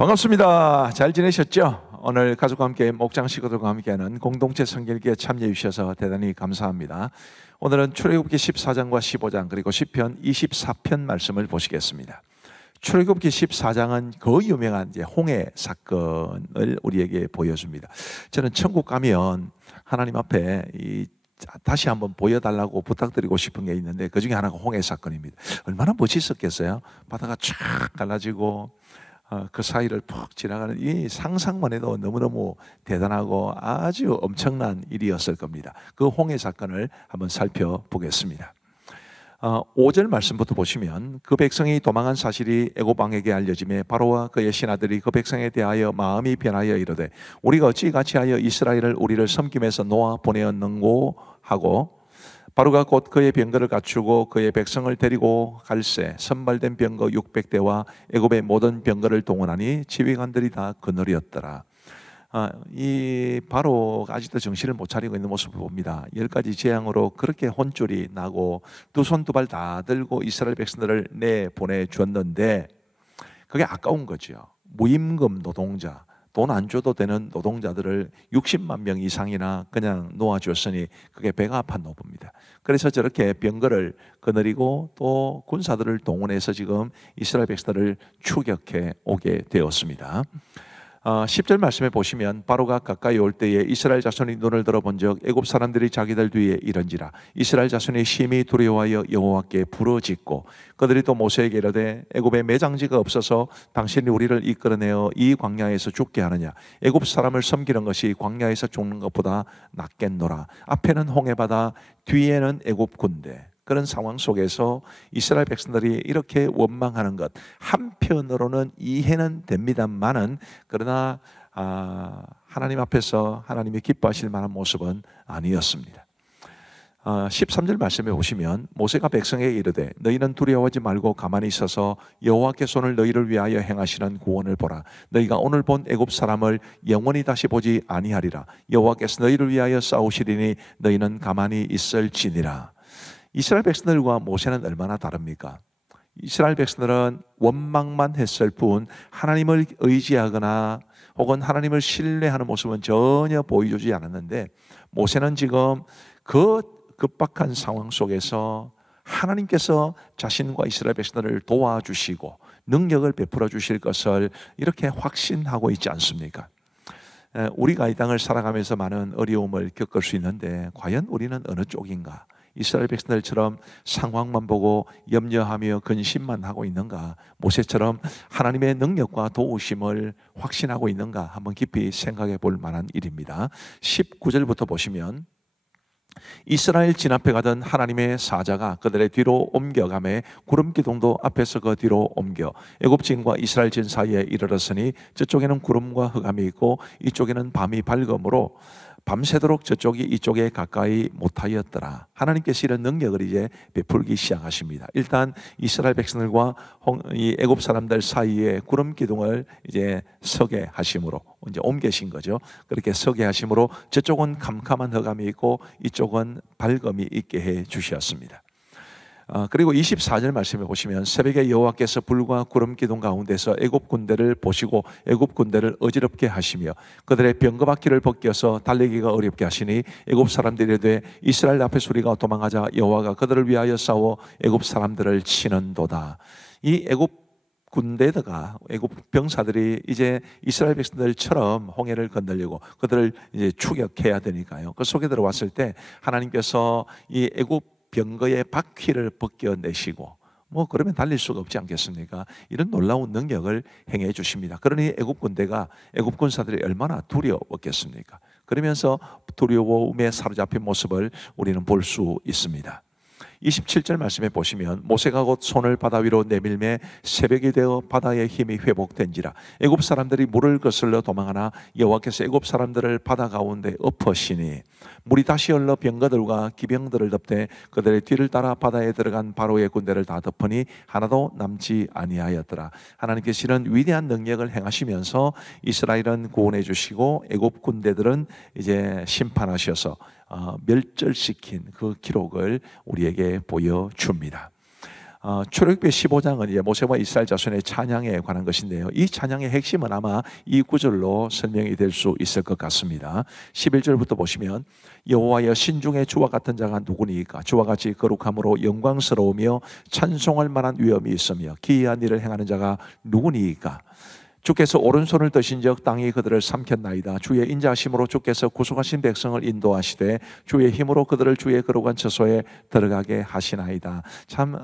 반갑습니다. 잘 지내셨죠? 오늘 가족과 함께 목장 식구들과 함께하는 공동체 성결기에 참여해 주셔서 대단히 감사합니다. 오늘은 출애굽기 14장과 15장 그리고 시편 24편 말씀을 보시겠습니다. 출애굽기 14장은 그 유명한 이제 홍해 사건을 우리에게 보여줍니다. 저는 천국 가면 하나님 앞에 다시 한번 보여달라고 부탁드리고 싶은 게 있는데 그 중에 하나가 홍해 사건입니다. 얼마나 멋있었겠어요? 바다가 쫙 갈라지고 그 사이를 푹 지나가는 이 상상만 해도 너무너무 대단하고 아주 엄청난 일이었을 겁니다. 그 홍해 사건을 한번 살펴보겠습니다. 5절 말씀부터 보시면 그 백성이 도망한 사실이 애굽 왕에게 알려짐에 바로와 그의 신하들이 그 백성에 대하여 마음이 변하여 이르되 우리가 어찌 같이 하여 이스라엘을 우리를 섬김에서 놓아 보내었는고 하고 바로가 곧 그의 병거를 갖추고 그의 백성을 데리고 갈새 선발된 병거 600대와 애굽의 모든 병거를 동원하니 지휘관들이 다 그늘이었더라. 이 바로가 아직도 정신을 못 차리고 있는 모습을 봅니다. 10가지 재앙으로 그렇게 혼쭐이 나고 두 손 두 발 다 들고 이스라엘 백성들을 내보내 줬는데 그게 아까운 거죠. 무임금 노동자, 돈 안 줘도 되는 노동자들을 60만 명 이상이나 그냥 놓아줬으니 그게 배가 아팠나 봅니다. 그래서 저렇게 병거를 거느리고 또 군사들을 동원해서 지금 이스라엘 백성들을 추격해 오게 되었습니다. 10절 말씀에 보시면 바로가 가까이 올 때에 이스라엘 자손이 눈을 들어본 적 애굽 사람들이 자기들 뒤에 이른지라 이스라엘 자손이 심히 두려워하여 여호와께 부르짖고 그들이 또 모세에게 이르되 애굽에 매장지가 없어서 당신이 우리를 이끌어내어 이 광야에서 죽게 하느냐 애굽 사람을 섬기는 것이 광야에서 죽는 것보다 낫겠노라. 앞에는 홍해바다 뒤에는 애굽 군대. 그런 상황 속에서 이스라엘 백성들이 이렇게 원망하는 것 한편으로는 이해는 됩니다만은 그러나 하나님 앞에서 하나님이 기뻐하실 만한 모습은 아니었습니다. 13절 말씀에 보시면 모세가 백성에게 이르되 너희는 두려워하지 말고 가만히 있어서 여호와께서 오늘 너희를 위하여 행하시는 구원을 보라. 너희가 오늘 본 애굽 사람을 영원히 다시 보지 아니하리라. 여호와께서 너희를 위하여 싸우시리니 너희는 가만히 있을지니라. 이스라엘 백성들과 모세는 얼마나 다릅니까? 이스라엘 백성들은 원망만 했을 뿐 하나님을 의지하거나 혹은 하나님을 신뢰하는 모습은 전혀 보여주지 않았는데 모세는 지금 그 급박한 상황 속에서 하나님께서 자신과 이스라엘 백성들을 도와주시고 능력을 베풀어 주실 것을 이렇게 확신하고 있지 않습니까? 우리가 이 땅을 살아가면서 많은 어려움을 겪을 수 있는데 과연 우리는 어느 쪽인가? 이스라엘 백성들처럼 상황만 보고 염려하며 근심만 하고 있는가? 모세처럼 하나님의 능력과 도우심을 확신하고 있는가? 한번 깊이 생각해 볼 만한 일입니다. 19절부터 보시면 이스라엘 진 앞에 가던 하나님의 사자가 그들의 뒤로 옮겨가매 구름 기둥도 앞에서 그 뒤로 옮겨 애굽 진과 이스라엘 진 사이에 이르렀으니 저쪽에는 구름과 흑암이 있고 이쪽에는 밤이 밝음으로 밤새도록 저쪽이 이쪽에 가까이 못하였더라. 하나님께서 이런 능력을 이제 베풀기 시작하십니다. 일단 이스라엘 백성들과 이 애굽 사람들 사이에 구름 기둥을 이제 서게 하심으로 이제 옮기신 거죠. 그렇게 서게 하심으로 저쪽은 캄캄한 흑암이 있고 이쪽은 밝음이 있게 해 주셨습니다. 그리고 24절 말씀해 보시면 새벽에 여호와께서 불과 구름 기둥 가운데서 애굽 군대를 보시고 애굽 군대를 어지럽게 하시며 그들의 병거바퀴를 벗겨서 달리기가 어렵게 하시니 애굽 사람들이 이르되 이스라엘 앞에서 우리가 도망하자 여호와가 그들을 위하여 싸워 애굽 사람들을 치는도다. 이 애굽 군대가 애굽 병사들이 이제 이스라엘 백성들처럼 홍해를 건너려고 그들을 이제 추격해야 되니까요. 그 속에 들어왔을 때 하나님께서 이 애굽 병거의 바퀴를 벗겨내시고 그러면 달릴 수가 없지 않겠습니까? 이런 놀라운 능력을 행해 주십니다. 그러니 애굽 군대가 애굽 군사들이 얼마나 두려웠겠습니까? 그러면서 두려움에 사로잡힌 모습을 우리는 볼 수 있습니다. 27절 말씀에 보시면 모세가 곧 손을 바다 위로 내밀매 새벽이 되어 바다의 힘이 회복된지라 애굽 사람들이 물을 거슬러 도망하나 여호와께서 애굽 사람들을 바다 가운데 엎으시니 물이 다시 흘러 병거들과 기병들을 덮되 그들의 뒤를 따라 바다에 들어간 바로의 군대를 다 덮으니 하나도 남지 아니하였더라. 하나님께서 이런 위대한 능력을 행하시면서 이스라엘은 구원해 주시고 애굽 군대들은 이제 심판하셔서 멸절시킨 그 기록을 우리에게 보여줍니다. 출애굽기 15장은 이제 모세와 이스라엘 자손의 찬양에 관한 것인데요. 이 찬양의 핵심은 아마 이 구절로 설명이 될 수 있을 것 같습니다. 11절부터 보시면 여호와여 신중에 주와 같은 자가 누구니까 주와 같이 거룩함으로 영광스러우며 찬송할 만한 위엄이 있으며 기이한 일을 행하는 자가 누구니까 주께서 오른손을 드신 적 땅이 그들을 삼켰나이다. 주의 인자하심으로 주께서 구속하신 백성을 인도하시되 주의 힘으로 그들을 주의 거룩한 처소에 들어가게 하시나이다. 참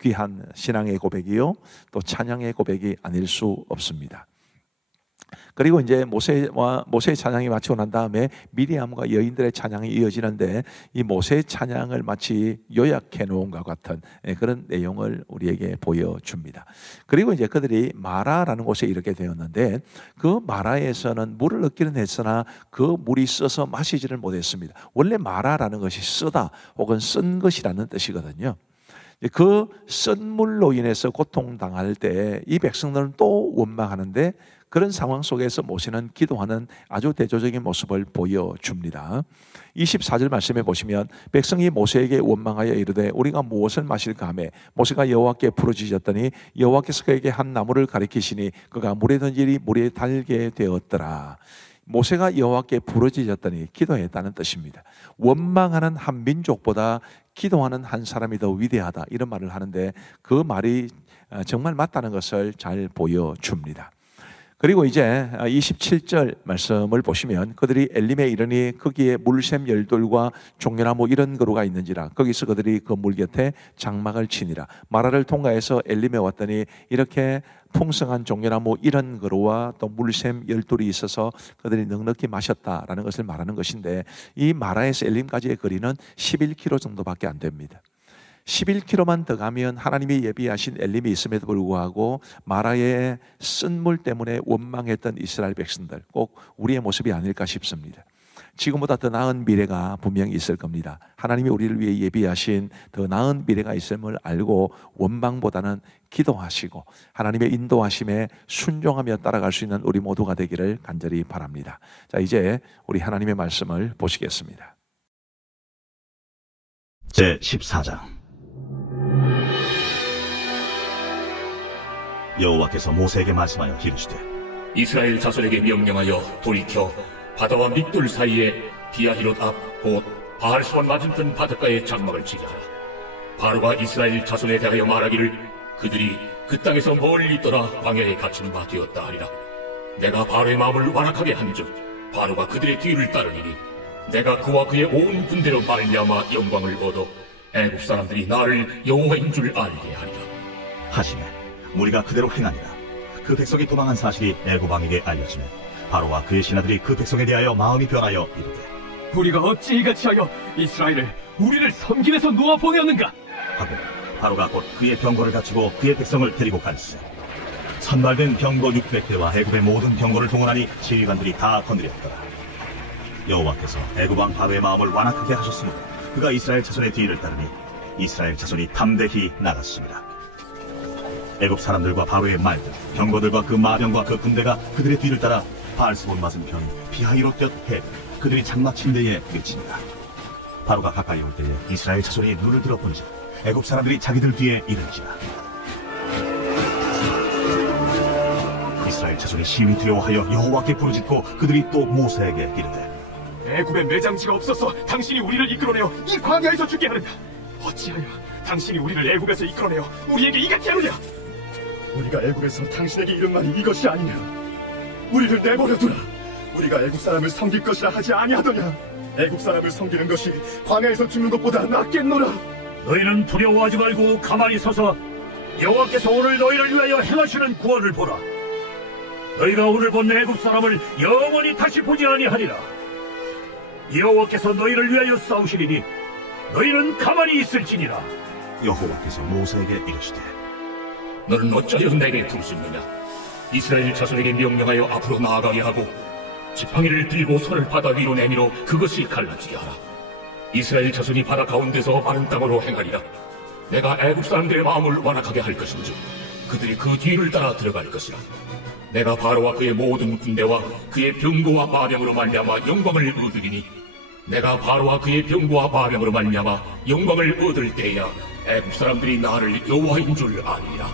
귀한 신앙의 고백이요 또 찬양의 고백이 아닐 수 없습니다. 그리고 이제 모세의 찬양이 마치고 난 다음에 미리암과 여인들의 찬양이 이어지는데 이 모세의 찬양을 마치 요약해 놓은 것 같은 그런 내용을 우리에게 보여줍니다. 그리고 이제 그들이 마라라는 곳에 이르게 되었는데 그 마라에서는 물을 얻기는 했으나 그 물이 써서 마시지를 못했습니다. 원래 마라라는 것이 쓰다 혹은 쓴 것이라는 뜻이거든요. 그 쓴 물로 인해서 고통당할 때 이 백성들은 또 원망하는데 그런 상황 속에서 모세는 기도하는 아주 대조적인 모습을 보여줍니다. 24절 말씀에 보시면 백성이 모세에게 원망하여 이르되 우리가 무엇을 마실까 하매 모세가 여호와께 부르짖었더니 여호와께서 그에게 한 나무를 가리키시니 그가 물에 던지니 물에 달게 되었더라. 모세가 여호와께 부르짖었더니 기도했다는 뜻입니다. 원망하는 한 민족보다 기도하는 한 사람이 더 위대하다 이런 말을 하는데 그 말이 정말 맞다는 것을 잘 보여줍니다. 그리고 이제 27절 말씀을 보시면 그들이 엘림에 이르니 거기에 물샘 열돌과 종려나무 이런 그루가 있는지라 거기서 그들이 그 물 곁에 장막을 치니라. 마라를 통과해서 엘림에 왔더니 이렇게 풍성한 종려나무 이런 그루와 또 물샘 열돌이 있어서 그들이 넉넉히 마셨다라는 것을 말하는 것인데 이 마라에서 엘림까지의 거리는 11km 정도밖에 안 됩니다. 11km만 더 가면 하나님이 예비하신 엘림이 있음에도 불구하고 마라의 쓴 물 때문에 원망했던 이스라엘 백성들 꼭 우리의 모습이 아닐까 싶습니다. 지금보다 더 나은 미래가 분명히 있을 겁니다. 하나님이 우리를 위해 예비하신 더 나은 미래가 있음을 알고 원망보다는 기도하시고 하나님의 인도하심에 순종하며 따라갈 수 있는 우리 모두가 되기를 간절히 바랍니다. 자, 이제 우리 하나님의 말씀을 보시겠습니다. 제14장 여호와께서 모세에게 말씀하여 이르시되 이스라엘 자손에게 명령하여 돌이켜 바다와 믹돌 사이에 비아히롯 앞 곧 바알수원 맞은편 바닷가에 장막을 치게 하라. 바로가 이스라엘 자손에 대하여 말하기를 그들이 그 땅에서 멀리 떠나 광야에 갇히는 바 되었다 하리라. 내가 바로의 마음을 완악하게 한즉 바로가 그들의 뒤를 따르리니 내가 그와 그의 온 군대로 말미암아 영광을 얻어 애굽 사람들이 나를 여호와인 줄 알게 하리라 하시매 무리가 그대로 행하니라. 그 백성이 도망한 사실이 애굽 왕에게 알려지매 바로와 그의 신하들이 그 백성에 대하여 마음이 변하여 이르되 우리가 어찌 이같이 하여 이스라엘을 우리를 섬김에서 놓아 보내었는가 하고 바로가 곧 그의 병거를 갖추고 그의 백성을 데리고 간세. 선발된 병거 600대와 애굽의 모든 병거를 동원하니 지휘관들이 다 건드렸더라. 여호와께서 애굽 왕 바로의 마음을 완악하게 하셨으므로 그가 이스라엘 자손의 뒤를 따르니 이스라엘 자손이 담대히 나갔습니다. 애굽 사람들과 바로의 말들, 병거들과 그 마병과 그 군대가 그들의 뒤를 따라 바알스본 맞은편 비하히롯 곁 해 그들이 장막 친 데에 미친다. 바로가 가까이 올 때에 이스라엘 자손이 눈을 들어 본즉 애굽 사람들이 자기들 뒤에 이른지라. 이스라엘 자손이 심히 두려워하여 여호와께 부르짖고 그들이 또 모세에게 이르되 애굽에 매장지가 없어서 당신이 우리를 이끌어내어 이 광야에서 죽게 하느냐 어찌하여 당신이 우리를 애굽에서 이끌어내어 우리에게 이같이 하느냐 우리가 애굽에서 당신에게 이른 말이 이것이 아니냐 우리를 내버려두라 우리가 애굽 사람을 섬길 것이라 하지 아니하더냐 애굽 사람을 섬기는 것이 광야에서 죽는 것보다 낫겠노라. 너희는 두려워하지 말고 가만히 서서 여호와께서 오늘 너희를 위하여 행하시는 구원을 보라. 너희가 오늘 본 애굽 사람을 영원히 다시 보지 아니하리라. 여호와께서 너희를 위하여 싸우시리니 너희는 가만히 있을지니라. 여호와께서 모세에게 이르시되 너는 어찌하여 내게 부르짖느냐. 이스라엘 자손에게 명령하여 앞으로 나아가게 하고 지팡이를 들고 손을 바다 위로 내밀어 그것이 갈라지게 하라. 이스라엘 자손이 바다 가운데서 마른 땅으로 행하리라. 내가 애굽 사람들의 마음을 완악하게 할 것인즉 그들이 그 뒤를 따라 들어갈 것이라. 내가 바로와 그의 모든 군대와 그의 병거와 마병으로 말미암아 영광을 얻으리니 내가 바로와 그의 병거와 마병으로 말미암아 영광을 얻을 때야 애국 사람들이 나를 여호와인 줄 아니라.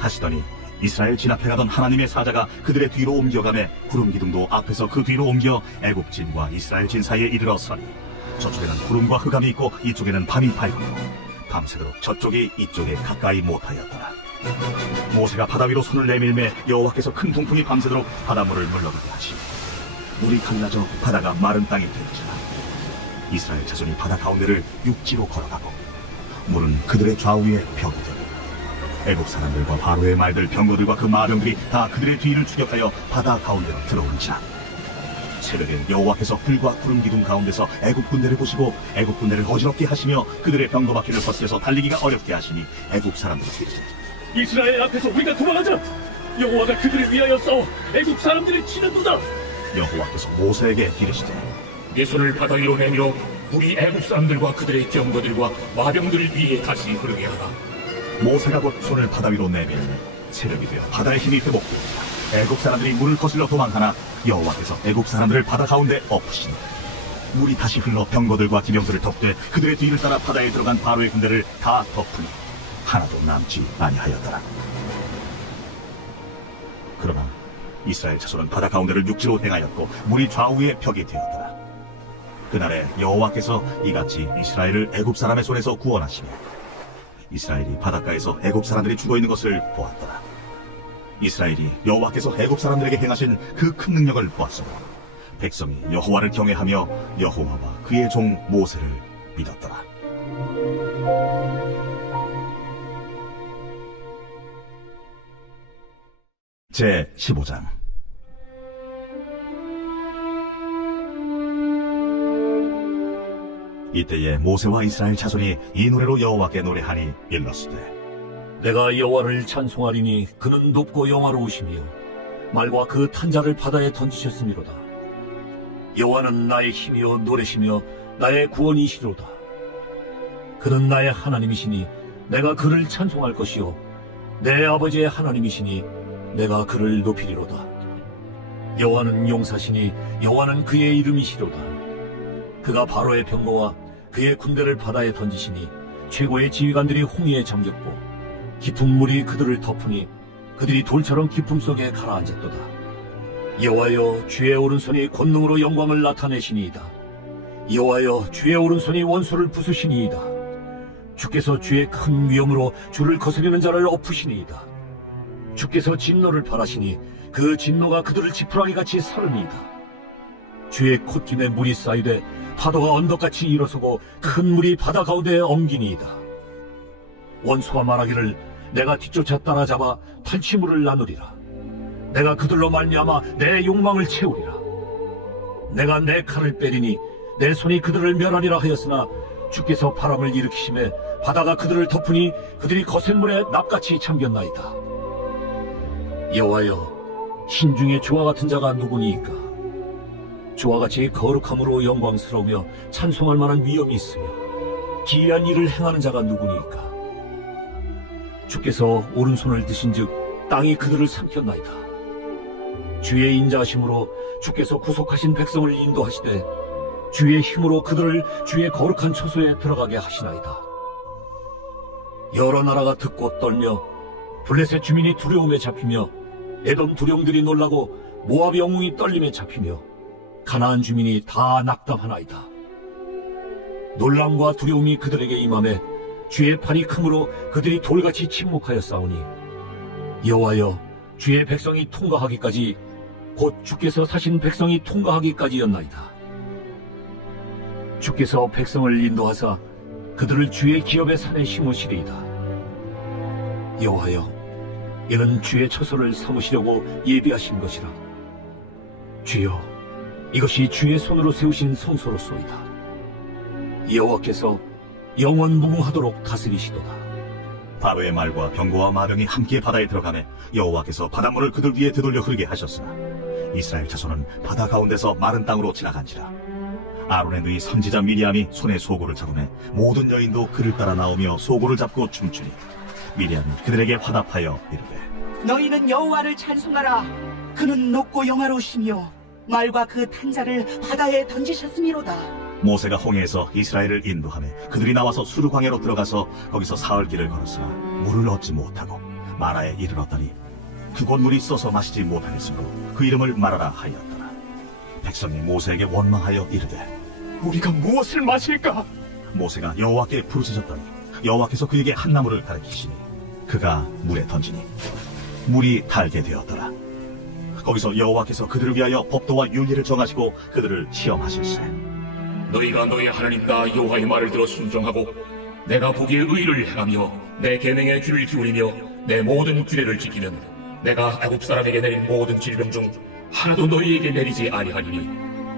하시더니 이스라엘 진압해 가던 하나님의 사자가 그들의 뒤로 옮겨가매 구름 기둥도 앞에서 그 뒤로 옮겨 애국진과 이스라엘 진 사이에 이르러 서니 저쪽에는 구름과 흑암이 있고 이쪽에는 밤이 밝고 밤새도록 저쪽이 이쪽에 가까이 못하였더라. 모세가 바다 위로 손을 내밀매 여호와께서 큰 동풍이 밤새도록 바닷물을 물러가게 하시니 물이 갈라져 바다가 마른 땅이 되었지라. 이스라엘 자손이 바다 가운데를 육지로 걸어가고 물은 그들의 좌우에 벽이 되고 애국 사람들과 바로의 말들 병거들과 그 마병들이 다 그들의 뒤를 추격하여 바다 가운데로 들어오는지라. 새벽엔 여호와께서 불과 구름 기둥 가운데서 애국 군대를 보시고 애국 군대를 어지럽게 하시며 그들의 병거 바퀴를 거스려서 달리기가 어렵게 하시니 애국 사람들이 이스라엘 앞에서 우리가 도망하자. 여호와가 그들을 위하여 싸워 애국 사람들을 치는도다. 여호와께서 모세에게 이르시되 내 손을 바다 위로 내밀어 물이 애국 사람들과 그들의 병거들과 마병들을 위해 다시 흐르게 하라. 모세가 곧 손을 바다 위로 내밀며 새벽이 되어 바다의 힘이 회복되었다. 애국 사람들이 물을 거슬러 도망하나 여호와께서 애국 사람들을 바다 가운데 엎으시니 물이 다시 흘러 병거들과 기병들을 덮되 그들의 뒤를 따라 바다에 들어간 바로의 군대를 다 덮으니 하나도 남지 아니하였더라. 그러나 이스라엘 자손은 바다 가운데를 육지로 행하였고 물이 좌우에 벽이 되었더라. 그날에 여호와께서 이같이 이스라엘을 애굽 사람의 손에서 구원하시며 이스라엘이 바닷가에서 애굽 사람들이 죽어있는 것을 보았더라. 이스라엘이 여호와께서 애굽 사람들에게 행하신 그 큰 능력을 보았으므로 백성이 여호와를 경외하며 여호와와 그의 종 모세를 믿었더라. 제 15장. 이때에 모세와 이스라엘 자손이 이 노래로 여호와께 노래하니 일렀으되 내가 여호와를 찬송하리니 그는 높고 영화로우시며 말과 그 탄자를 바다에 던지셨음이로다. 여호와는 나의 힘이요 노래시며 나의 구원이시로다. 그는 나의 하나님이시니 내가 그를 찬송할 것이요 내 아버지의 하나님이시니 내가 그를 높이리로다. 여호와는 용사시니 여호와는 그의 이름이시로다. 그가 바로의 병거와 그의 군대를 바다에 던지시니 최고의 지휘관들이 홍해에 잠겼고 깊은 물이 그들을 덮으니 그들이 돌처럼 깊음 속에 가라앉았도다. 여호와여 주의 오른손이 권능으로 영광을 나타내시니이다. 여호와여 주의 오른손이 원수를 부수시니이다. 주께서 주의 큰 위엄으로 주를 거스리는 자를 엎으시니이다. 주께서 진노를 발하시니 그 진노가 그들을 지푸라기같이 서르니이다. 주의 콧김에 물이 쌓이되 파도가 언덕같이 일어서고 큰 물이 바다 가운데에 엉기니이다. 원수가 말하기를 내가 뒤쫓아 따라잡아 탈취물을 나누리라. 내가 그들로 말미암아 내 욕망을 채우리라. 내가 내 칼을 빼리니 내 손이 그들을 멸하리라 하였으나 주께서 바람을 일으키심에 바다가 그들을 덮으니 그들이 거센 물에 납같이 잠겼나이다. 여호와여 신중에 주와 같은 자가 누구니이까? 주와 같이 거룩함으로 영광스러우며 찬송할 만한 위엄이 있으며 기이한 일을 행하는 자가 누구니이까? 주께서 오른손을 드신즉 땅이 그들을 삼켰나이다. 주의 인자하심으로 주께서 구속하신 백성을 인도하시되 주의 힘으로 그들을 주의 거룩한 처소에 들어가게 하시나이다. 여러 나라가 듣고 떨며 블레셋 주민이 두려움에 잡히며 에돔 두령들이 놀라고 모압 영웅이 떨림에 잡히며 가나안 주민이 다 낙담하나이다. 놀람과 두려움이 그들에게 임하매 주의 판이 크므로 그들이 돌같이 침묵하여 싸우니 여호와여 주의 백성이 통과하기까지 곧 주께서 사신 백성이 통과하기까지였나이다. 주께서 백성을 인도하사 그들을 주의 기업의 산에 심으시리이다. 여호와여 이는 주의 처소를 삼으시려고 예비하신 것이라. 주여 이것이 주의 손으로 세우신 성소로소이다. 여호와께서 영원 무궁하도록 다스리시도다. 바로의 말과 병거와 마병이 함께 바다에 들어가매 여호와께서 바닷물을 그들 위에 되돌려 흐르게 하셨으나 이스라엘 자손은 바다 가운데서 마른 땅으로 지나간지라. 아론의 누이 선지자 미리암이 손에 소고를 잡으매 모든 여인도 그를 따라 나오며 소고를 잡고 춤추니 미리암이 그들에게 화답하여 이르되 너희는 여호와를 찬송하라. 그는 높고 영화로우시며 말과 그 탄자를 바다에 던지셨음이로다. 모세가 홍해에서 이스라엘을 인도하며 그들이 나와서 수르광야로 들어가서 거기서 사흘 길을 걸었으나 물을 얻지 못하고 마라에 이르렀더니 그곳 물이 써서 마시지 못하겠으므로 그 이름을 마라라 하였더라. 백성이 모세에게 원망하여 이르되 우리가 무엇을 마실까? 모세가 여호와께 부르짖었더니 여호와께서 그에게 한 나무를 가리키시니 그가 물에 던지니 물이 달게 되었더라. 거기서 여호와께서 그들을 위하여 법도와 윤리를 정하시고 그들을 시험하실세. 너희가 너희 하나님 나 여호와의 말을 들어 순종하고 내가 보기에 의를 행하며 내 계명에 귀를 기울이며 내 모든 규례를 지키면 내가 애굽 사람에게 내린 모든 질병 중 하나도 너희에게 내리지 아니하리니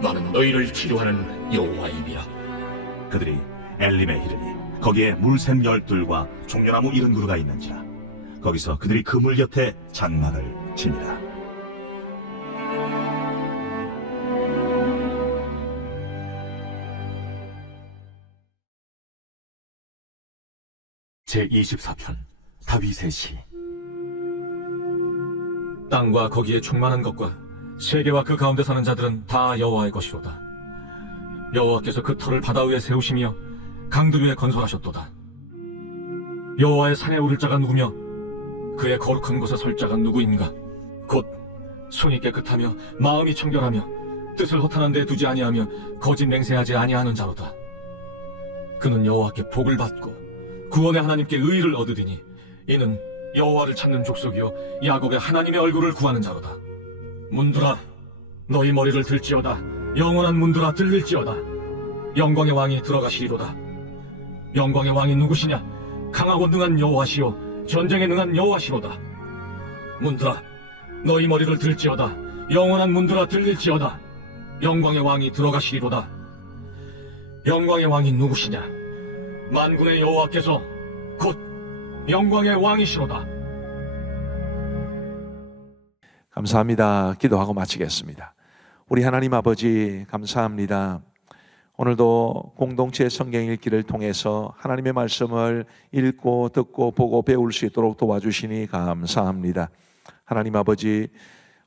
나는 너희를 치료하는 여호와임이라. 그들이 엘림에 이르니 거기에 물샘 12과 종려나무 70그루가 있는지라. 거기서 그들이 그 물 곁에 장막을 치니라. 제24편 다윗의 시. 땅과 거기에 충만한 것과 세계와 그 가운데 사는 자들은 다 여호와의 것이로다. 여호와께서 그 터를 바다 위에 세우시며 강들 위에 건설하셨도다. 여호와의 산에 오를 자가 누구며 그의 거룩한 곳에 설 자가 누구인가? 곧 손이 깨끗하며 마음이 청결하며 뜻을 허탄한 데 두지 아니하며 거짓 맹세하지 아니하는 자로다. 그는 여호와께 복을 받고 구원의 하나님께 의를 얻으리니 이는 여호와를 찾는 족속이요 야곱의 하나님의 얼굴을 구하는 자로다. 문들아 너희 머리를 들지어다. 영원한 문들아 들릴지어다. 영광의 왕이 들어가시리로다. 영광의 왕이 누구시냐? 강하고 능한 여호와시요 전쟁에 능한 여호와시로다. 문들아 너희 머리를 들지어다. 영원한 문들아 들릴지어다. 영광의 왕이 들어가시리로다. 영광의 왕이 누구시냐? 만군의 여호와께서 곧 영광의 왕이시로다. 감사합니다. 기도하고 마치겠습니다. 우리 하나님 아버지 감사합니다. 오늘도 공동체 성경 읽기를 통해서 하나님의 말씀을 읽고 듣고 보고 배울 수 있도록 도와주시니 감사합니다. 하나님 아버지,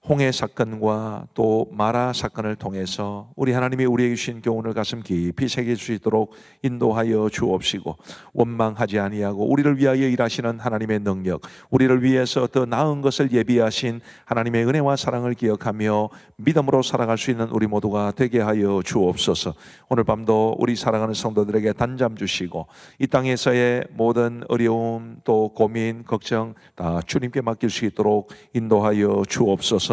홍해 사건과 또 마라 사건을 통해서 우리 하나님이 우리에게 주신 교훈을 가슴 깊이 새길 수 있도록 인도하여 주옵시고, 원망하지 아니하고 우리를 위하여 일하시는 하나님의 능력, 우리를 위해서 더 나은 것을 예비하신 하나님의 은혜와 사랑을 기억하며 믿음으로 살아갈 수 있는 우리 모두가 되게 하여 주옵소서. 오늘 밤도 우리 사랑하는 성도들에게 단잠 주시고 이 땅에서의 모든 어려움 또 고민 걱정 다 주님께 맡길 수 있도록 인도하여 주옵소서.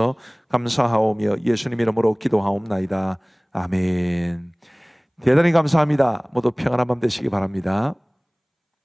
감사하오며 예수님 이름으로 기도하옵나이다. 아멘. 대단히 감사합니다. 모두 평안한 밤 되시기 바랍니다.